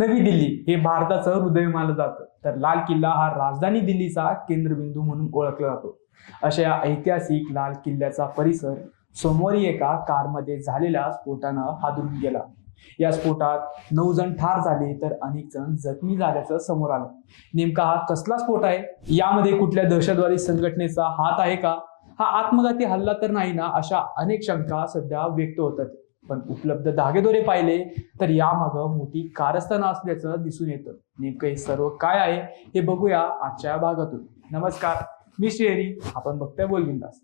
नवी दिल्ली हे भारताचं हृदय मानलं जातं. तर लाल किल्ला हा राजधानी दिल्लीचा केंद्रबिंदू म्हणून ओळखला जातो. अशा या ऐतिहासिक लाल किल्ल्याचा परिसर सोमवारी एका कारमध्ये झालेल्या स्फोटानं हादरून गेला. या स्फोटात नऊ जण ठार झाले तर अनेक जण जखमी झाल्याचं समोर आलं. नेमका हा कसला स्फोट आहे? यामध्ये कुठल्या दहशतवादी संघटनेचा हात आहे का? हा आत्मघाती हल्ला तर नाही ना अशा अनेक शंका सध्या व्यक्त होतात. पण उपलब्ध धागेदोरे पाहिले तर यामागं मोठी कारस्थानं असल्याचं दिसून येतं. नेमकं हे सर्व काय आहे हे बघूया आजच्या भागातून. नमस्कार मी श्रीहरी आपण बघतोय बोलबिंदास.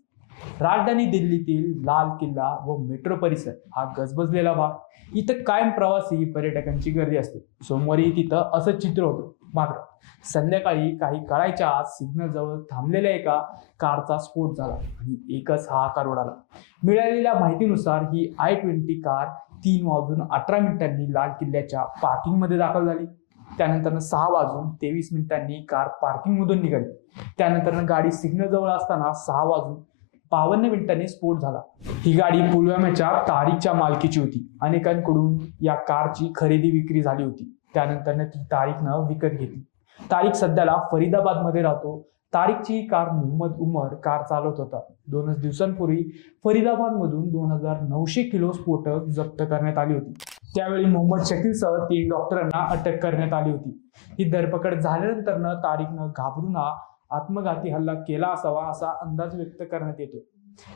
राजधानी दिल्लीतील लाल किल्ला व मेट्रो परिसर हा गजबजलेला भाग. इथं कायम प्रवासी पर्यटकांची गर्दी असते. सोमवारी तिथं असं चित्र होतं. मात्र संध्याकाळी काही कळायच्या आत सिग्नल जवळ थांबलेल्या एका कारचा स्फोट झाला आणि एकच हाहाकार उडाला. मिळालेल्या माहितीनुसार ही आय ट्वेंटी कार तीन वाजून अठरा मिनिटांनी लाल किल्ल्याच्या पार्किंगमध्ये दाखल झाली. त्यानंतर सहा वाजून तेवीस मिनिटांनी कार पार्किंगमधून निघाली. त्यानंतर गाडी सिग्नल जवळ असताना सहा वाजून बावन्न मिनिटांनी स्फोट झाला. ही गाडी पुलवाम्याच्या तारीखच्या मालकीची होती. अनेकांकडून या कारची खरेदी विक्री झाली होती. त्यानंतर ती तारीखनं विकत घेतली. तारीख सध्याला फरीदाबादमध्ये राहतो. तारीखची कार मोहम्मद उमर कार चालवत होता. दोनच दिवसांपूर्वी फरीदाबाद मधून दोन हजार नऊशे किलो स्फोटक जप्त करण्यात आली होती. त्यावेळी मोहम्मद शकीलसह तीन डॉक्टरांना अटक करण्यात आली होती. ही धरपकड झाल्यानंतर तारीखनं घाबरून हा आत्मघाती हल्ला केला असावा असा अंदाज व्यक्त करण्यात येतो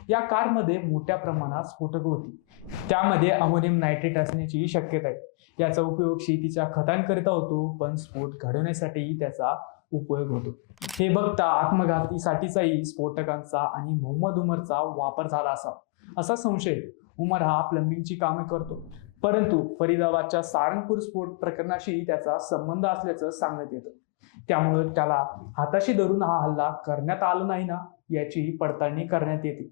या कारमध्ये मोठ्या प्रमाणात स्फोटक होती. त्यामध्ये अमोनियम नायट्रेट असण्याचीही शक्यता आहे. याचा उपयोग शेतीच्या खतांकरिता होतो पण स्फोट घडवण्यासाठीही त्याचा उपयोग होतो. हे बघता आत्मघातीसाठीचाही स्फोटकांचा आणि मोहम्मद उमरचा वापर झाला असावा. असा संशय उमर हा प्लंबिंगची कामे करतो. परंतु फरीदाबादच्या सारंगपूर स्फोट प्रकरणाशी त्याचा संबंध असल्याचं सांगण्यात येतं. त्यामुळे त्याला हाताशी धरून हा हल्ला करण्यात आला नाही ना याची पडताळणी करण्यात येते.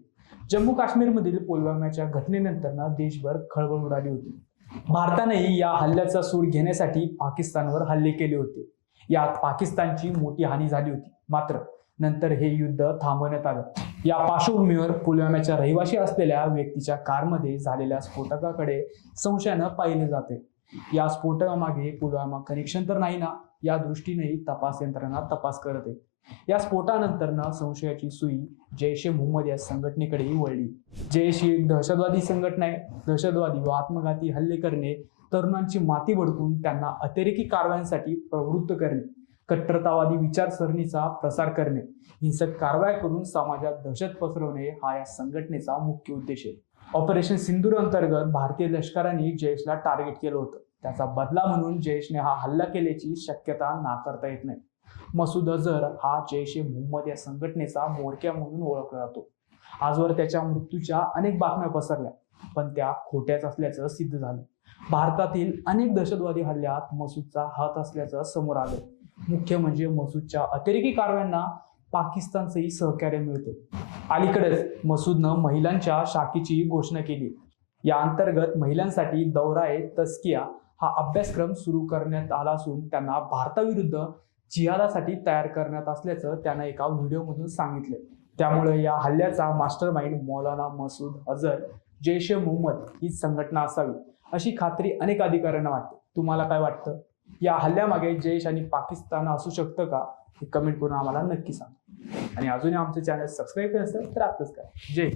जम्मू काश्मीरमधील पुलवाम्याच्या घटनेनंतर देशभर खळबळ उडाली होती. भारतानेही या हल्ल्याचा सूड घेण्यासाठी पाकिस्तानवर हल्ले केले होते. यात पाकिस्तानची मोठी हानी झाली होती. मात्र नंतर हे युद्ध थांबवण्यात आलं. या पार्श्वभूमीवर पुलवाम्याच्या रहिवाशी असलेल्या व्यक्तीच्या कारमध्ये झालेल्या स्फोटकाकडे संशयानं पाहिले जाते या स्फोटकामागे पुलवामा कनेक्शन तर नाही ना? या दृष्टीनेही तपास यंत्रणा तपास करत. आहे या स्फोटानंतर ना संशयाची सुई जैश ए मोहम्मद या संघटनेकडेही वळली. जैश ही एक दहशतवादी संघटना आहे. दहशतवादी व आत्मघाती हल्ले करणे तरुणांची माती भडकून त्यांना अतिरेकी कारवायांसाठी प्रवृत्त करणे कट्टरतावादी विचारसरणीचा प्रसार करणे हिंसक कारवाया करून समाजात दहशत पसरवणे हा या संघटनेचा मुख्य उद्देश आहे. ऑपरेशन सिंदूर अंतर्गत भारतीय लष्कराने जैशला टार्गेट केलं होतं. त्याचा बदला म्हणून जैशने हा हल्ला केल्याची शक्यता नाकारता येत नाही. मसूद अझर हा जैश ए मोहम्मद या संघटनेचा मोडक्या म्हणून ओळखला जातो. आजवर त्याच्या मृत्यूच्या अनेक बातम्या पसरल्या पण त्या खोट्याच असल्याचं सिद्ध झालं. भारतातील अनेक दहशतवादी हल्ल्यात मसूदचा हात असल्याचं समोर आलं. मुख्य म्हणजे मसूदच्या अतिरेकी कारवायांना पाकिस्तानचंही सहकार्य मिळते अलीकडेच मसूदनं महिलांच्या शाखेची घोषणा केली. या अंतर्गत महिलांसाठी दौरा ए तस्किया हा अभ्यासक्रम सुरू करण्यात आला असून त्यांना भारताविरुद्ध जिहादासाठी तयार करण्यात असल्याचं त्यानं एका व्हिडिओमधून सांगितले त्यामुळे या हल्ल्याचा मास्टर माइंड मौलाना मसूद अझर जैश ए मोहम्मद ही संघटना असावी अशी खात्री अनेक अधिकाऱ्यांना वाटते. तुम्हाला काय वाटतं? या हल्ल्यामागे जैश आणि पाकिस्तान असू शकतं का? हे कमेंट करून आम्हाला नक्की सांगा. आणि अजूनही आमचे चॅनल सबस्क्राईब केलं असेल तर आताच काय जय